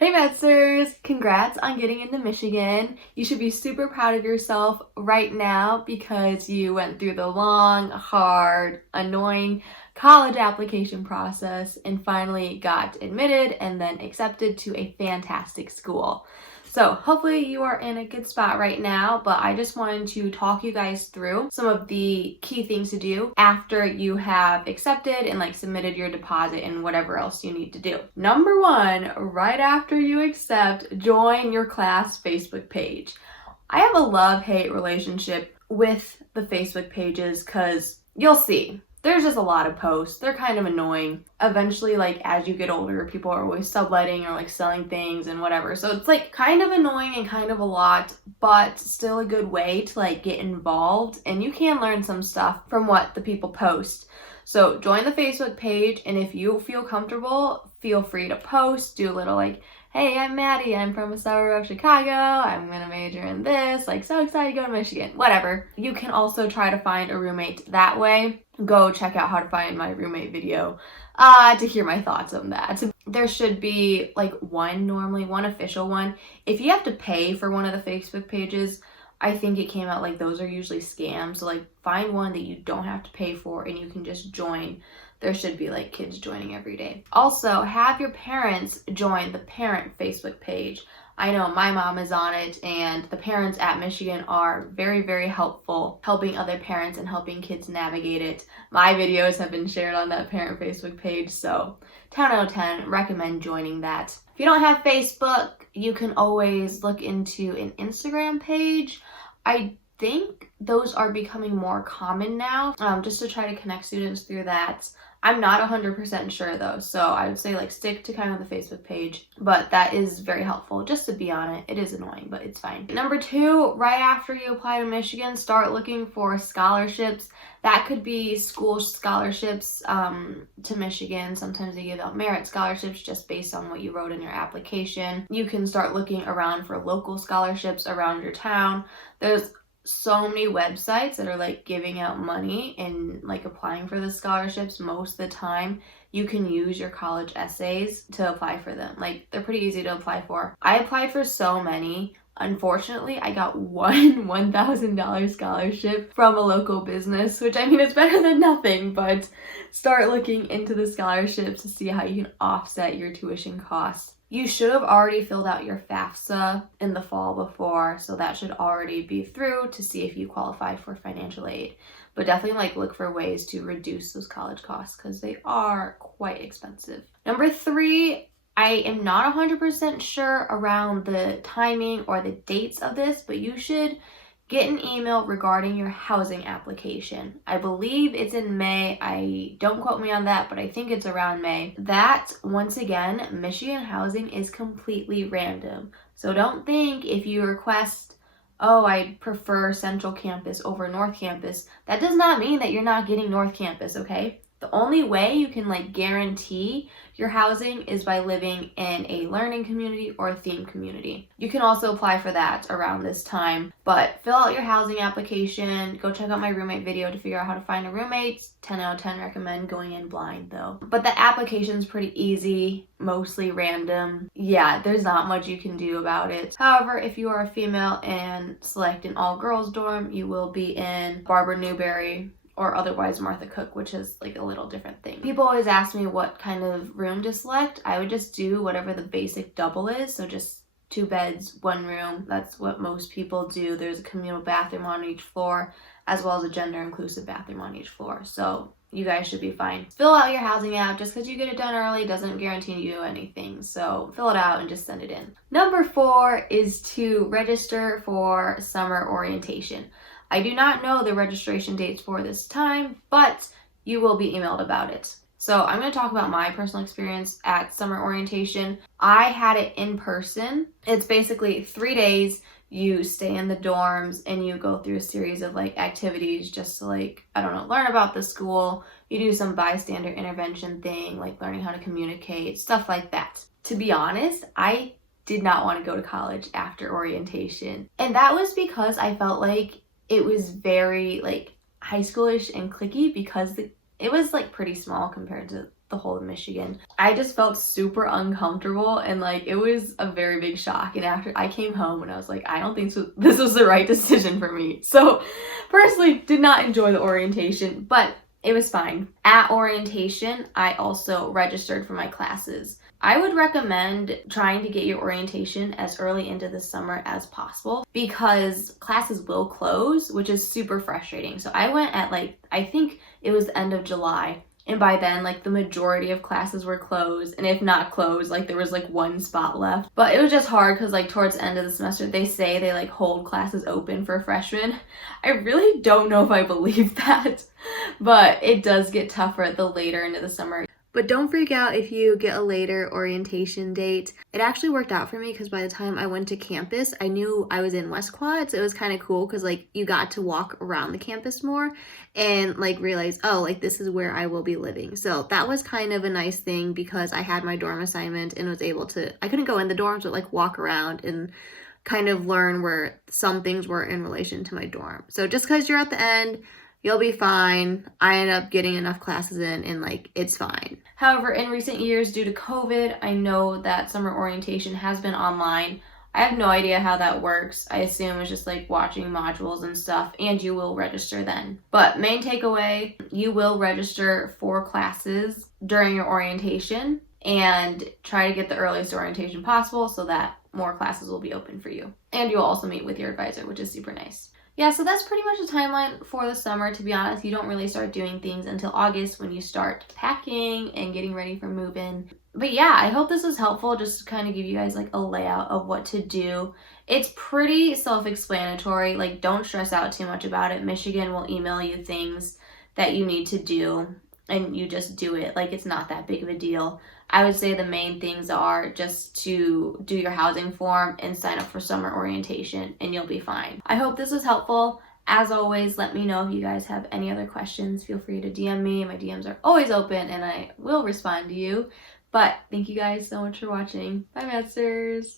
Hey Maddsters! Congrats on getting into Michigan. You should be super proud of yourself right now because you went through the long, hard, annoying college application process and finally got admitted and then accepted to a fantastic school. So hopefully you are in a good spot right now, but I just wanted to talk you guys through some of the key things to do after you have accepted and submitted your deposit and whatever else you need to do. Number one, right after you accept, join your class Facebook page. I have a love-hate relationship with the Facebook pages because you'll see. There's just a lot of posts. They're kind of annoying. Eventually, as you get older, people are always subletting or selling things and whatever. So it's kind of annoying and kind of a lot, but still a good way to get involved. And you can learn some stuff from what the people post. So join the Facebook page, and if you feel comfortable, feel free to post. Do a little hey, I'm Maddie, I'm from a suburb of Chicago, I'm gonna major in this, so excited to go to Michigan, whatever. You can also try to find a roommate that way. Go check out how to find my roommate video to hear my thoughts on that. There should be one official one. If you have to pay for one of the Facebook pages, I think it came out those are usually scams. So find one that you don't have to pay for and you can just join. There should be kids joining every day. Also, have your parents join the parent Facebook page. I know my mom is on it, and the parents at Michigan are very, very helpful, helping other parents and helping kids navigate it. My videos have been shared on that parent Facebook page, so 10 out of 10, recommend joining that. If you don't have Facebook, you can always look into an Instagram page. I think those are becoming more common now, just to try to connect students through that. I'm not 100% sure though, so I would say stick to kind of the Facebook page, but that is very helpful just to be on it. It is annoying, but it's fine. Number two, right after you apply to Michigan, start looking for scholarships. That could be school scholarships to Michigan. Sometimes they give out merit scholarships just based on what you wrote in your application. You can start looking around for local scholarships around your town. There's so many websites that are giving out money and applying for the scholarships. Most of the time you can use your college essays to apply for them. They're pretty easy to apply for. I applied for so many. Unfortunately, I got one $1,000 scholarship from a local business, which it's better than nothing, but start looking into the scholarships to see how you can offset your tuition costs. You should have already filled out your FAFSA in the fall before, so that should already be through to see if you qualify for financial aid. But definitely look for ways to reduce those college costs because they are quite expensive. Number three, I am not 100% sure around the timing or the dates of this, but you should get an email regarding your housing application. I believe it's in May. Don't quote me on that, but I think it's around May. That, once again, Michigan housing is completely random. So don't think if you request, oh, I prefer Central Campus over North Campus, that does not mean that you're not getting North Campus, okay? The only way you can guarantee your housing is by living in a learning community or a theme community. You can also apply for that around this time, but fill out your housing application. Go check out my roommate video to figure out how to find a roommate. 10 out of 10 recommend going in blind though. But the application's pretty easy, mostly random. Yeah, there's not much you can do about it. However, if you are a female and select an all-girls dorm, you will be in Barbara Newberry or otherwise Martha Cook, which is a little different thing. People always ask me what kind of room to select. I would just do whatever the basic double is, so just 2 beds, 1 room. That's what most people do. There's a communal bathroom on each floor, as well as a gender-inclusive bathroom on each floor. So you guys should be fine. Fill out your housing app. Just because you get it done early doesn't guarantee you anything. So fill it out and just send it in. Number 4 is to register for summer orientation. I do not know the registration dates for this time, but you will be emailed about it. So I'm going to talk about my personal experience at summer orientation. I had it in person. It's basically 3 days. You stay in the dorms and you go through a series of activities just to learn about the school. You do some bystander intervention thing, learning how to communicate, stuff like that. To be honest, I did not want to go to college after orientation. And that was because I felt it was very high schoolish and cliquey because it was pretty small compared to the whole of Michigan. I just felt super uncomfortable, and like it was a very big shock. And after I came home and I was like, I don't think so, this was the right decision for me. So personally did not enjoy the orientation, but it was fine. At orientation, I also registered for my classes. I would recommend trying to get your orientation as early into the summer as possible because classes will close, which is super frustrating. So I went at like, I think it was the end of July. And by then, like the majority of classes were closed. And if not closed, like there was like one spot left. But it was just hard because like towards the end of the semester, they say they like hold classes open for freshmen. I really don't know if I believe that. But it does get tougher the later into the summer. But don't freak out if you get a later orientation date. It actually worked out for me because by the time I went to campus, I knew I was in West Quad, so it was kind of cool because like you got to walk around the campus more and like realize, oh, like this is where I will be living. So that was kind of a nice thing because I had my dorm assignment and was able to, I couldn't go in the dorms, but like walk around and kind of learn where some things were in relation to my dorm. So just because you're at the end, you'll be fine. I ended up getting enough classes in and like it's fine. However, in recent years due to COVID, I know that summer orientation has been online. I have no idea how that works. I assume it's just like watching modules and stuff, and you will register then. But main takeaway, you will register for classes during your orientation and try to get the earliest orientation possible so that more classes will be open for you. And you'll also meet with your advisor, which is super nice. Yeah, so that's pretty much the timeline for the summer. To be honest, you don't really start doing things until August when you start packing and getting ready for move-in. But yeah, I hope this was helpful just to kind of give you guys like a layout of what to do. It's pretty self-explanatory. Like, don't stress out too much about it. Michigan will email you things that you need to do and you just do it. Like, it's not that big of a deal. I would say the main things are just to do your housing form and sign up for summer orientation and you'll be fine. I hope this was helpful. As always, let me know if you guys have any other questions. Feel free to DM me. My DMs are always open and I will respond to you. But thank you guys so much for watching. Bye, Maddsters!